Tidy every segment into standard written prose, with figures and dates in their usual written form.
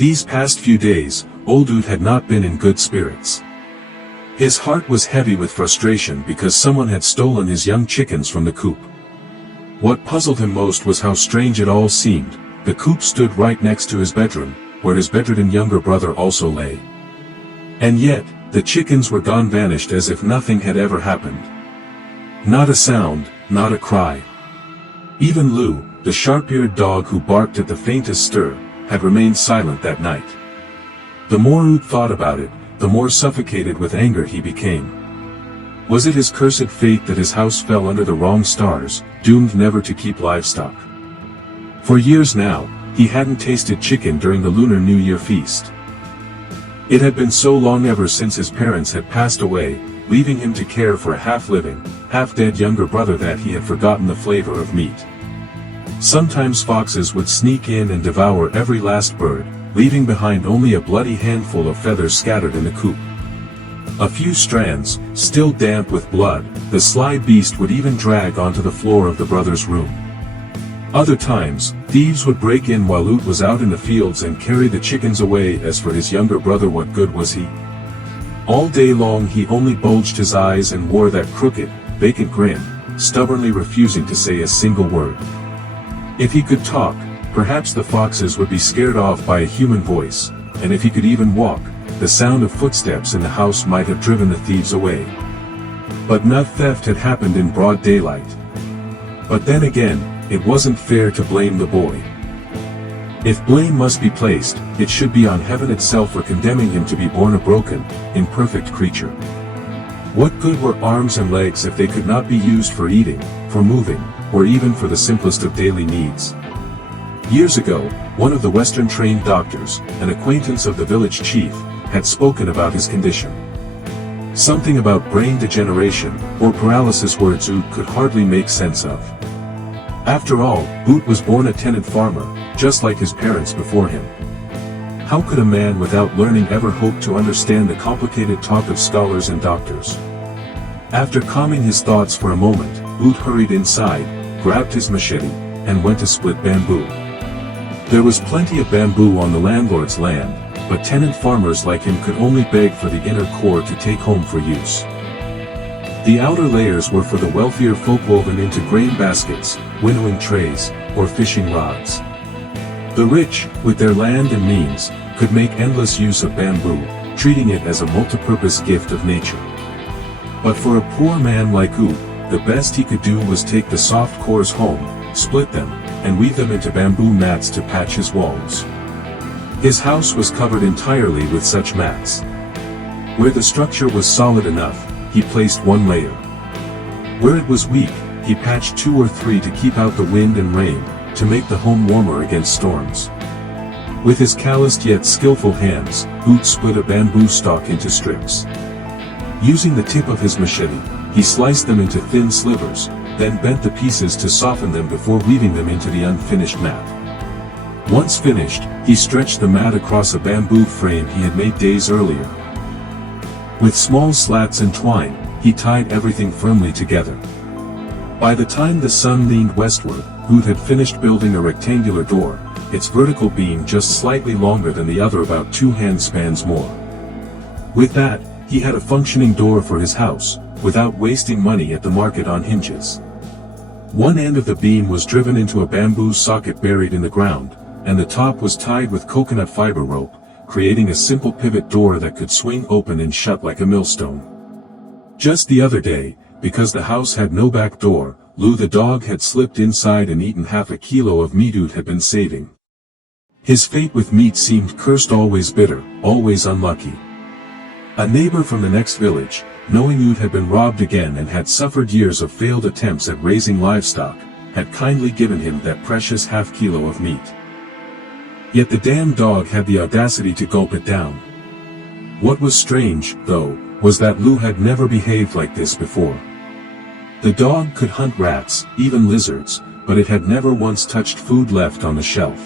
These past few days, old Oot had not been in good spirits. His heart was heavy with frustration because someone had stolen his young chickens from the coop. What puzzled him most was how strange it all seemed. The coop stood right next to his bedroom, where his bedridden younger brother also lay. And yet, the chickens were gone, vanished as if nothing had ever happened. Not a sound, not a cry. Even Lou, the sharp-eared dog who barked at the faintest stir, had remained silent that night. The more Oot thought about it, the more suffocated with anger he became. Was it his cursed fate that his house fell under the wrong stars, doomed never to keep livestock? For years now, he hadn't tasted chicken during the Lunar New Year feast. It had been so long ever since his parents had passed away, leaving him to care for a half-living, half-dead younger brother that he had forgotten the flavor of meat. Sometimes foxes would sneak in and devour every last bird, leaving behind only a bloody handful of feathers scattered in the coop. A few strands, still damp with blood, the sly beast would even drag onto the floor of the brother's room. Other times, thieves would break in while Oot was out in the fields and carry the chickens away. As for his younger brother, what good was he? All day long he only bulged his eyes and wore that crooked, vacant grin, stubbornly refusing to say a single word. If he could talk, perhaps the foxes would be scared off by a human voice, and if he could even walk, the sound of footsteps in the house might have driven the thieves away. But no theft had happened in broad daylight. But then again, it wasn't fair to blame the boy. If blame must be placed, it should be on heaven itself for condemning him to be born a broken, imperfect creature. What good were arms and legs if they could not be used for eating, for moving, or even for the simplest of daily needs? Years ago, one of the Western-trained doctors, an acquaintance of the village chief, had spoken about his condition. Something about brain degeneration, or paralysis, words Oot could hardly make sense of. After all, Oot was born a tenant farmer, just like his parents before him. How could a man without learning ever hope to understand the complicated talk of scholars and doctors? After calming his thoughts for a moment, Oot hurried inside, grabbed his machete, and went to split bamboo. There was plenty of bamboo on the landlord's land, but tenant farmers like him could only beg for the inner core to take home for use. The outer layers were for the wealthier folk, woven into grain baskets, winnowing trays, or fishing rods. The rich, with their land and means, could make endless use of bamboo, treating it as a multipurpose gift of nature. But for a poor man like Oot, the best he could do was take the soft cores home, split them, and weave them into bamboo mats to patch his walls. His house was covered entirely with such mats. Where the structure was solid enough, he placed one layer. Where it was weak, he patched 2 or 3 to keep out the wind and rain, to make the home warmer against storms. With his calloused yet skillful hands, Oot split a bamboo stalk into strips. Using the tip of his machete, he sliced them into thin slivers, then bent the pieces to soften them before weaving them into the unfinished mat. Once finished, he stretched the mat across a bamboo frame he had made days earlier. With small slats and twine, he tied everything firmly together. By the time the sun leaned westward, Oot had finished building a rectangular door, its vertical beam just slightly longer than the other, about 2 handspans more. With that, he had a functioning door for his house, without wasting money at the market on hinges. One end of the beam was driven into a bamboo socket buried in the ground, and the top was tied with coconut fiber rope, creating a simple pivot door that could swing open and shut like a millstone. Just the other day, because the house had no back door, Lou the dog had slipped inside and eaten half a kilo of meat Oot had been saving. His fate with meat seemed cursed, always bitter, always unlucky. A neighbor from the next village, knowing Oot had been robbed again and had suffered years of failed attempts at raising livestock, had kindly given him that precious half-kilo of meat. Yet the damn dog had the audacity to gulp it down. What was strange, though, was that Lou had never behaved like this before. The dog could hunt rats, even lizards, but it had never once touched food left on the shelf.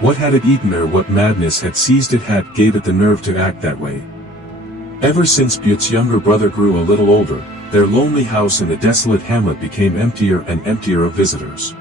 What had it eaten, or what madness had seized it had gave it the nerve to act that way? Ever since Bute's younger brother grew a little older, their lonely house in the desolate hamlet became emptier and emptier of visitors.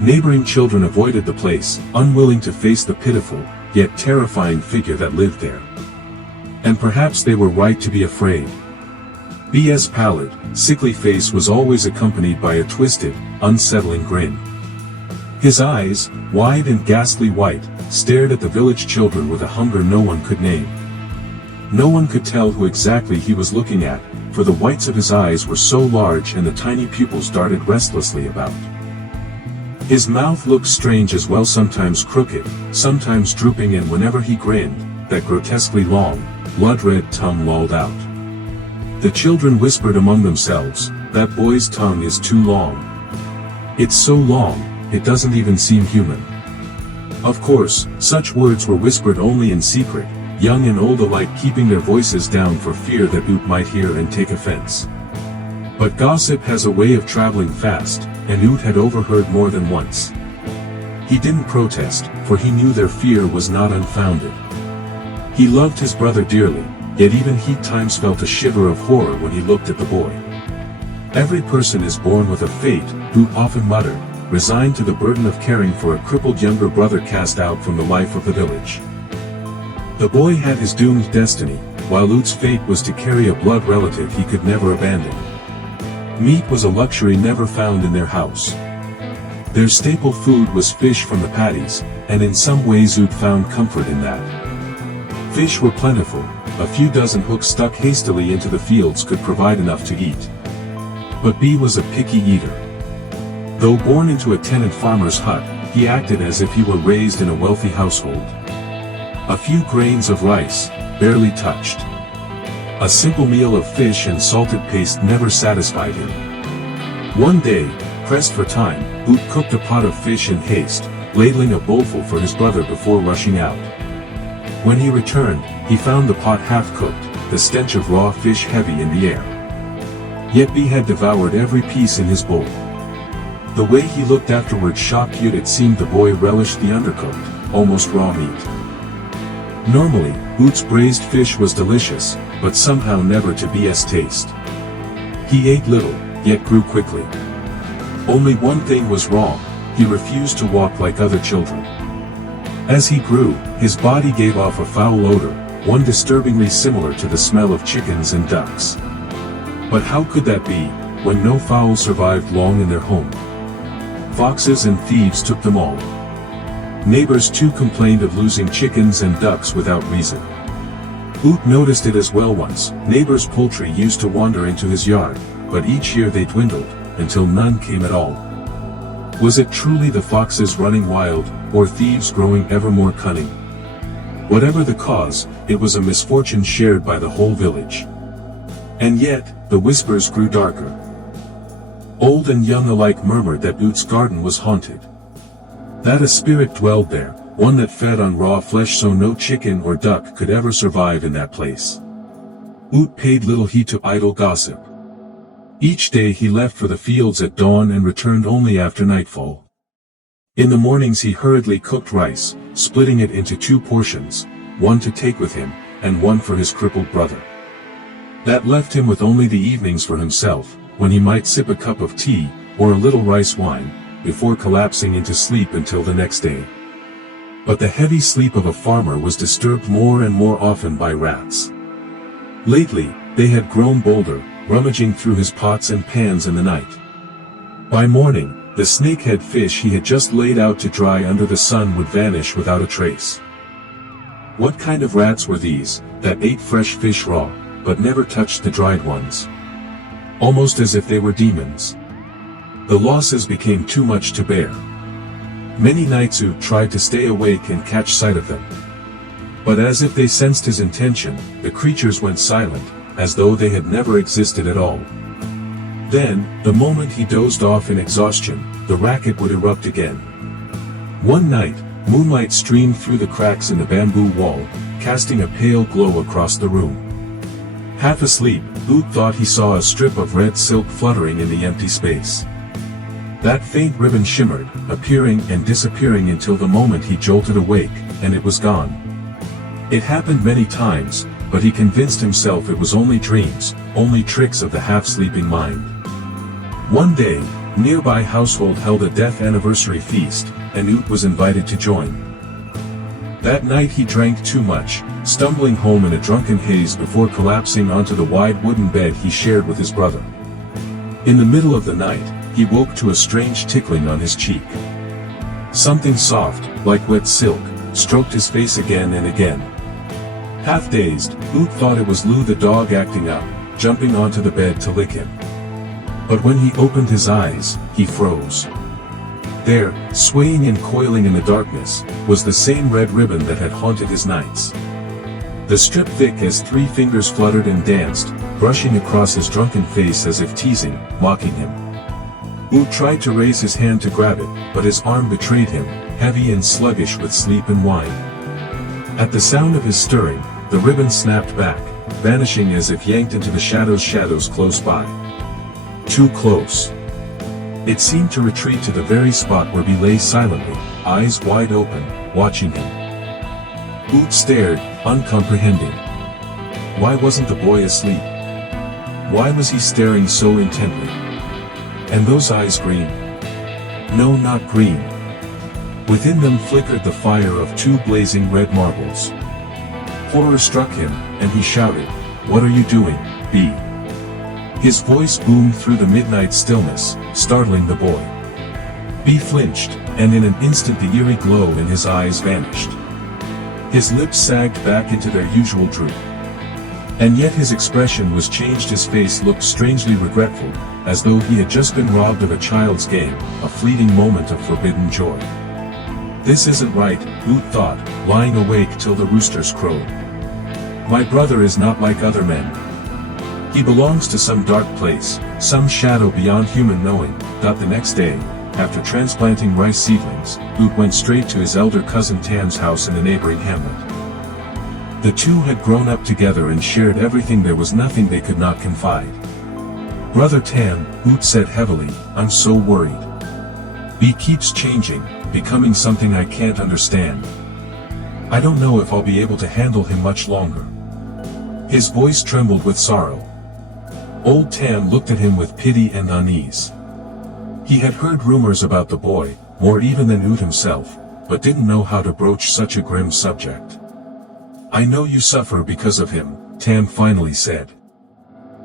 Neighboring children avoided the place, unwilling to face the pitiful, yet terrifying figure that lived there. And perhaps they were right to be afraid. B's pallid, sickly face was always accompanied by a twisted, unsettling grin. His eyes, wide and ghastly white, stared at the village children with a hunger no one could name. No one could tell who exactly he was looking at, for the whites of his eyes were so large and the tiny pupils darted restlessly about. His mouth looked strange as well, sometimes crooked, sometimes drooping, and whenever he grinned, that grotesquely long, blood-red tongue lolled out. The children whispered among themselves, "That boy's tongue is too long. It's so long, it doesn't even seem human." Of course, such words were whispered only in secret, young and old alike keeping their voices down for fear that Oot might hear and take offense. But gossip has a way of traveling fast, and Oot had overheard more than once. He didn't protest, for he knew their fear was not unfounded. He loved his brother dearly, yet even he times felt a shiver of horror when he looked at the boy. "Every person is born with a fate," Oot often muttered, resigned to the burden of caring for a crippled younger brother cast out from the life of the village. The boy had his doomed destiny, while Oot's fate was to carry a blood relative he could never abandon. Meat was a luxury never found in their house. Their staple food was fish from the paddies, and in some ways Oot found comfort in that. Fish were plentiful, a few dozen hooks stuck hastily into the fields could provide enough to eat. But B was a picky eater. Though born into a tenant farmer's hut, he acted as if he were raised in a wealthy household. A few grains of rice, barely touched. A simple meal of fish and salted paste never satisfied him. One day, pressed for time, Oot cooked a pot of fish in haste, ladling a bowlful for his brother before rushing out. When he returned, he found the pot half-cooked, the stench of raw fish heavy in the air. Yet B had devoured every piece in his bowl. The way he looked afterward shocked Oot. It seemed the boy relished the undercooked, almost raw meat. Normally, Oot's braised fish was delicious, but somehow never to B's taste. He ate little, yet grew quickly. Only one thing was wrong: he refused to walk like other children. As he grew, his body gave off a foul odor, one disturbingly similar to the smell of chickens and ducks. But how could that be, when no fowl survived long in their home? Foxes and thieves took them all. Neighbors too complained of losing chickens and ducks without reason. Oot noticed it as well once. Neighbors' poultry used to wander into his yard, but each year they dwindled, until none came at all. Was it truly the foxes running wild, or thieves growing ever more cunning? Whatever the cause, it was a misfortune shared by the whole village. And yet, the whispers grew darker. Old and young alike murmured that Oot's garden was haunted. That a spirit dwelled there, one that fed on raw flesh so no chicken or duck could ever survive in that place. Oot paid little heed to idle gossip. Each day he left for the fields at dawn and returned only after nightfall. In the mornings he hurriedly cooked rice, splitting it into 2 portions, one to take with him, and one for his crippled brother. That left him with only the evenings for himself, when he might sip a cup of tea, or a little rice wine, before collapsing into sleep until the next day. But the heavy sleep of a farmer was disturbed more and more often by rats. Lately, they had grown bolder, rummaging through his pots and pans in the night. By morning, the snakehead fish he had just laid out to dry under the sun would vanish without a trace. What kind of rats were these, that ate fresh fish raw, but never touched the dried ones? Almost as if they were demons. The losses became too much to bear. Many nights Oot tried to stay awake and catch sight of them. But as if they sensed his intention, the creatures went silent, as though they had never existed at all. Then, the moment he dozed off in exhaustion, the racket would erupt again. One night, moonlight streamed through the cracks in the bamboo wall, casting a pale glow across the room. Half asleep, Oot thought he saw a strip of red silk fluttering in the empty space. That faint ribbon shimmered, appearing and disappearing until the moment he jolted awake, and it was gone. It happened many times, but he convinced himself it was only dreams, only tricks of the half-sleeping mind. One day, nearby household held a death anniversary feast, and Oot was invited to join. That night he drank too much, stumbling home in a drunken haze before collapsing onto the wide wooden bed he shared with his brother. In the middle of the night, he woke to a strange tickling on his cheek. Something soft, like wet silk, stroked his face again and again. Half dazed, Oot thought it was Lou the dog acting up, jumping onto the bed to lick him. But when he opened his eyes, he froze. There, swaying and coiling in the darkness, was the same red ribbon that had haunted his nights. The strip thick as 3 fingers fluttered and danced, brushing across his drunken face as if teasing, mocking him. Oot tried to raise his hand to grab it, but his arm betrayed him, heavy and sluggish with sleep and wine. At the sound of his stirring, the ribbon snapped back, vanishing as if yanked into the shadows close by. Too close. It seemed to retreat to the very spot where he lay silently, eyes wide open, watching him. Oot stared, uncomprehending. Why wasn't the boy asleep? Why was he staring so intently? And those eyes green? No, not green. Within them flickered the fire of 2 blazing red marbles. Horror struck him, and he shouted, "What are you doing, B?" His voice boomed through the midnight stillness, startling the boy. B flinched, and in an instant the eerie glow in his eyes vanished. His lips sagged back into their usual droop. And yet his expression was changed. His face looked strangely regretful, as though he had just been robbed of a child's game, a fleeting moment of forbidden joy. This isn't right, Oot thought, lying awake till the roosters crowed. My brother is not like other men. He belongs to some dark place, some shadow beyond human knowing. The next day, after transplanting rice seedlings, Oot went straight to his elder cousin Tam's house in the neighboring hamlet. The two had grown up together and shared everything. There was nothing they could not confide. Brother Tam, Oot said heavily, I'm so worried. B keeps changing, becoming something I can't understand. I don't know if I'll be able to handle him much longer. His voice trembled with sorrow. Old Tam looked at him with pity and unease. He had heard rumors about the boy, more even than Oot himself, but didn't know how to broach such a grim subject. I know you suffer because of him, Tam finally said.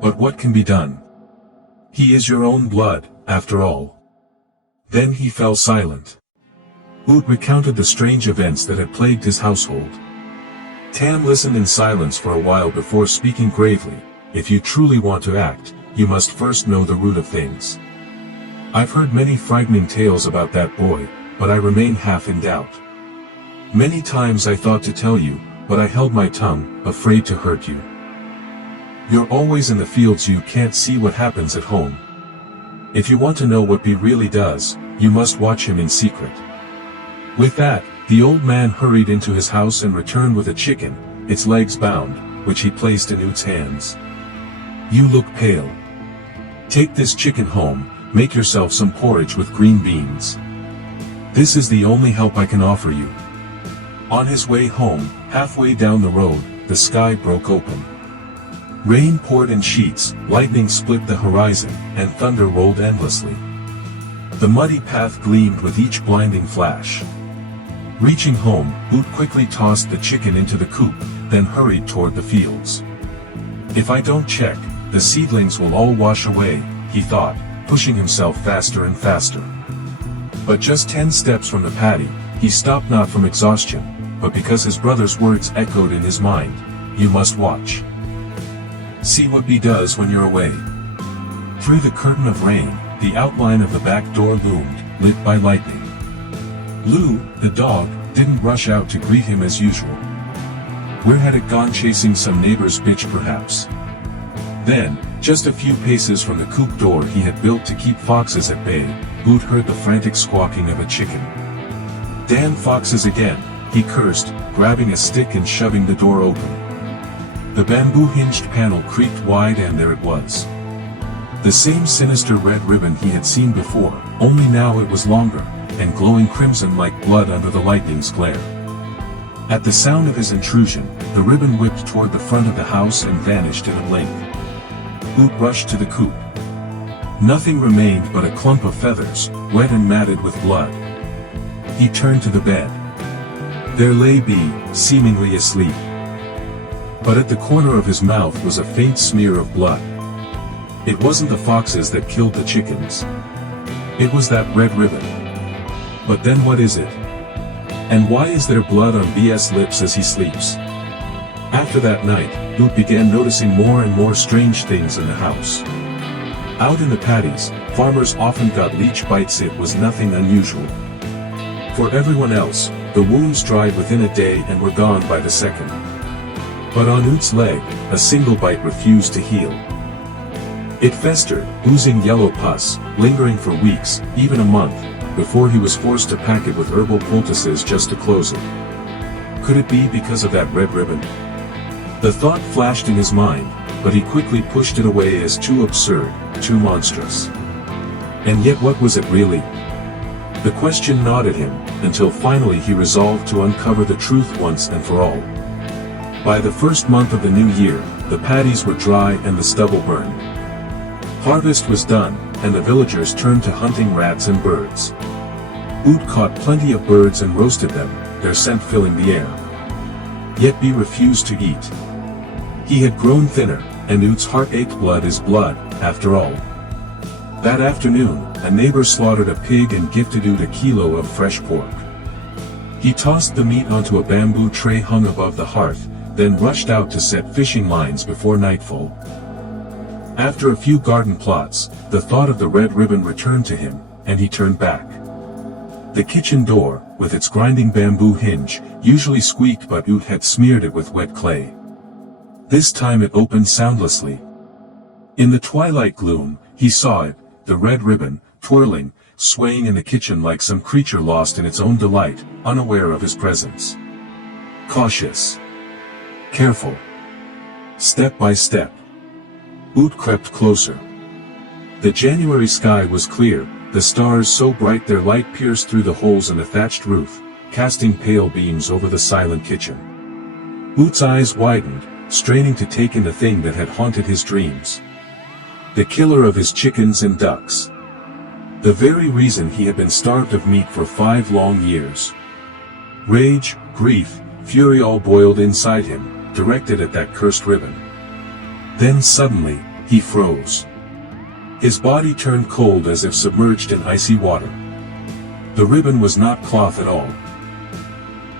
But what can be done? He is your own blood, after all. Then he fell silent. Oot recounted the strange events that had plagued his household. Tam listened in silence for a while before speaking gravely. If you truly want to act, you must first know the root of things. I've heard many frightening tales about that boy, but I remain half in doubt. Many times I thought to tell you, but I held my tongue, afraid to hurt you. You're always in the fields, you can't see what happens at home. If you want to know what B really does, you must watch him in secret. With that, the old man hurried into his house and returned with a chicken, its legs bound, which he placed in Oot's hands. You look pale. Take this chicken home, make yourself some porridge with green beans. This is the only help I can offer you. On his way home, halfway down the road, the sky broke open. Rain poured in sheets, lightning split the horizon, and thunder rolled endlessly. The muddy path gleamed with each blinding flash. Reaching home, Oot quickly tossed the chicken into the coop, then hurried toward the fields. If I don't check, the seedlings will all wash away, he thought, pushing himself faster and faster. But just 10 steps from the paddy, he stopped, not from exhaustion, but because his brother's words echoed in his mind. You must watch. See what B does when you're away. Through the curtain of rain, the outline of the back door loomed, lit by lightning. Lou, the dog, didn't rush out to greet him as usual. Where had it gone? Chasing some neighbor's bitch perhaps? Then, just a few paces from the coop door he had built to keep foxes at bay, Oot heard the frantic squawking of a chicken. Damn foxes again, he cursed, grabbing a stick and shoving the door open. The bamboo-hinged panel creaked wide and there it was. The same sinister red ribbon he had seen before, only now it was longer, and glowing crimson like blood under the lightning's glare. At the sound of his intrusion, the ribbon whipped toward the front of the house and vanished in a blink. Oot rushed to the coop. Nothing remained but a clump of feathers, wet and matted with blood. He turned to the bed. There lay B, seemingly asleep. But at the corner of his mouth was a faint smear of blood. It wasn't the foxes that killed the chickens. It was that red ribbon. But then what is it? And why is there blood on B.'s lips as he sleeps? After that night, Boot began noticing more and more strange things in the house. Out in the paddies, farmers often got leech bites. It was nothing unusual. For everyone else, the wounds dried within a day and were gone by the second. But on Oot's leg, a single bite refused to heal. It festered, oozing yellow pus, lingering for weeks, even a month, before he was forced to pack it with herbal poultices just to close it. Could it be because of that red ribbon? The thought flashed in his mind, but he quickly pushed it away as too absurd, too monstrous. And yet what was it really? The question gnawed at him, until finally he resolved to uncover the truth once and for all. By the first month of the new year, the paddies were dry and the stubble burned. Harvest was done, and the villagers turned to hunting rats and birds. Oot caught plenty of birds and roasted them, their scent filling the air. Yet B refused to eat. He had grown thinner, and Oot's heart ached. Blood is blood, after all. That afternoon, a neighbor slaughtered a pig and gifted Oot a kilo of fresh pork. He tossed the meat onto a bamboo tray hung above the hearth, then rushed out to set fishing lines before nightfall. After a few garden plots, the thought of the red ribbon returned to him, and he turned back. The kitchen door, with its grinding bamboo hinge, usually squeaked, but Oot had smeared it with wet clay. This time it opened soundlessly. In the twilight gloom, he saw it, the red ribbon, twirling, swaying in the kitchen like some creature lost in its own delight, unaware of his presence. Cautious. Careful. Step by step. Oot crept closer. The January sky was clear, the stars so bright their light pierced through the holes in the thatched roof, casting pale beams over the silent kitchen. Oot's eyes widened, straining to take in the thing that had haunted his dreams. The killer of his chickens and ducks. The very reason he had been starved of meat for 5 long years. Rage, grief, fury all boiled inside him, directed at that cursed ribbon. Then suddenly, he froze. His body turned cold as if submerged in icy water. The ribbon was not cloth at all.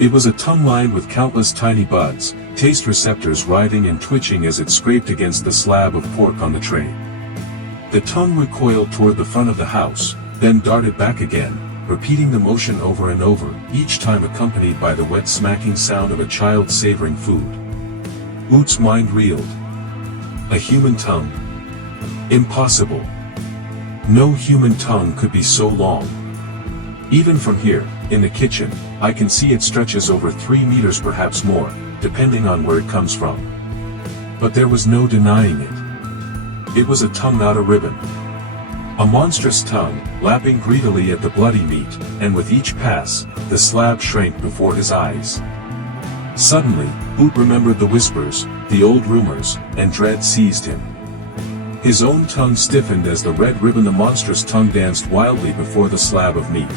It was a tongue lined with countless tiny buds, taste receptors writhing and twitching as it scraped against the slab of pork on the tray. The tongue recoiled toward the front of the house, then darted back again, repeating the motion over and over, each time accompanied by the wet smacking sound of a child savoring food. Oot's mind reeled. A human tongue. Impossible. No human tongue could be so long. Even from here, in the kitchen, I can see it stretches over 3 meters, perhaps more, depending on where it comes from. But there was no denying it. It was a tongue, not a ribbon. A monstrous tongue, lapping greedily at the bloody meat, and with each pass, the slab shrank before his eyes. Suddenly, Oot remembered the whispers, the old rumors, and dread seized him. His own tongue stiffened as the red ribbon, the monstrous tongue, danced wildly before the slab of meat.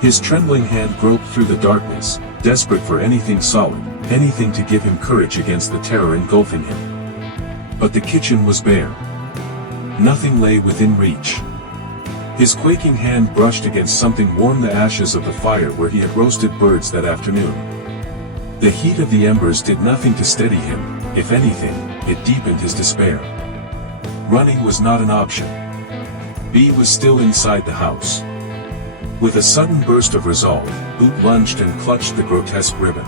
His trembling hand groped through the darkness, desperate for anything solid, anything to give him courage against the terror engulfing him. But the kitchen was bare. Nothing lay within reach. His quaking hand brushed against something warm, the ashes of the fire where he had roasted birds that afternoon. The heat of the embers did nothing to steady him, if anything, it deepened his despair. Running was not an option. B was still inside the house. With a sudden burst of resolve, Oot lunged and clutched the grotesque ribbon.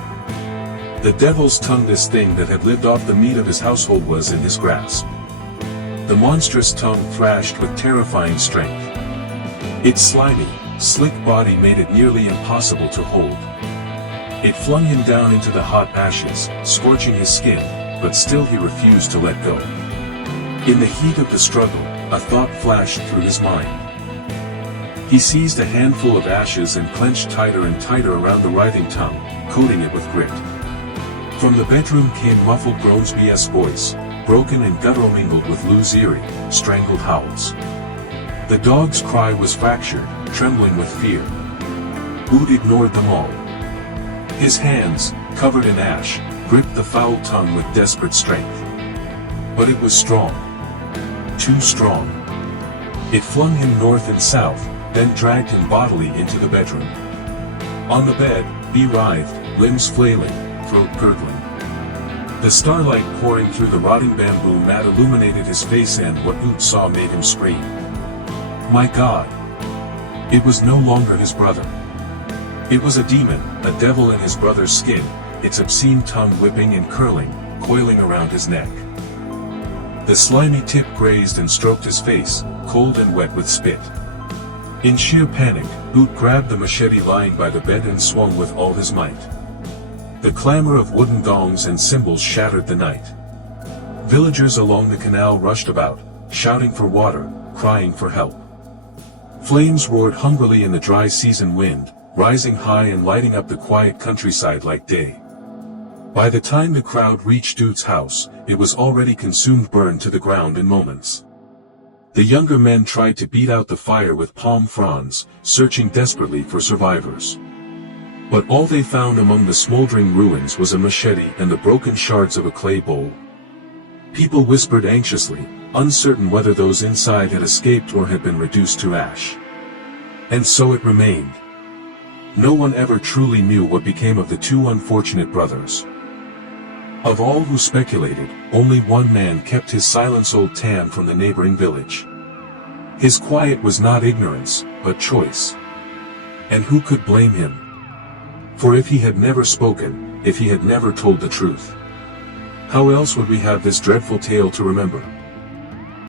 The devil's tongue, this thing that had lived off the meat of his household, was in his grasp. The monstrous tongue thrashed with terrifying strength. Its slimy, slick body made it nearly impossible to hold. It flung him down into the hot ashes, scorching his skin, but still he refused to let go. In the heat of the struggle, a thought flashed through his mind. He seized a handful of ashes and clenched tighter and tighter around the writhing tongue, coating it with grit. From the bedroom came muffled groans, B.'s voice, broken and guttural, mingled with Lou's eerie, strangled howls. The dog's cry was fractured, trembling with fear. Oot ignored them all. His hands, covered in ash, gripped the foul tongue with desperate strength. But it was strong. Too strong. It flung him north and south, then dragged him bodily into the bedroom. On the bed, he writhed, limbs flailing, throat gurgling. The starlight pouring through the rotting bamboo mat illuminated his face, and what Oot saw made him scream. My God! It was no longer his brother. It was a demon, a devil in his brother's skin, its obscene tongue whipping and curling, coiling around his neck. The slimy tip grazed and stroked his face, cold and wet with spit. In sheer panic, Oot grabbed the machete lying by the bed and swung with all his might. The clamor of wooden gongs and cymbals shattered the night. Villagers along the canal rushed about, shouting for water, crying for help. Flames roared hungrily in the dry season wind, rising high and lighting up the quiet countryside like day. By the time the crowd reached Oot's house, it was already consumed, burned to the ground in moments. The younger men tried to beat out the fire with palm fronds, searching desperately for survivors. But all they found among the smoldering ruins was a machete and the broken shards of a clay bowl. People whispered anxiously, uncertain whether those inside had escaped or had been reduced to ash. And so it remained. No one ever truly knew what became of the two unfortunate brothers. Of all who speculated, only one man kept his silence, old Tan from the neighboring village. His quiet was not ignorance, but choice. And who could blame him? For if he had never spoken, if he had never told the truth, how else would we have this dreadful tale to remember?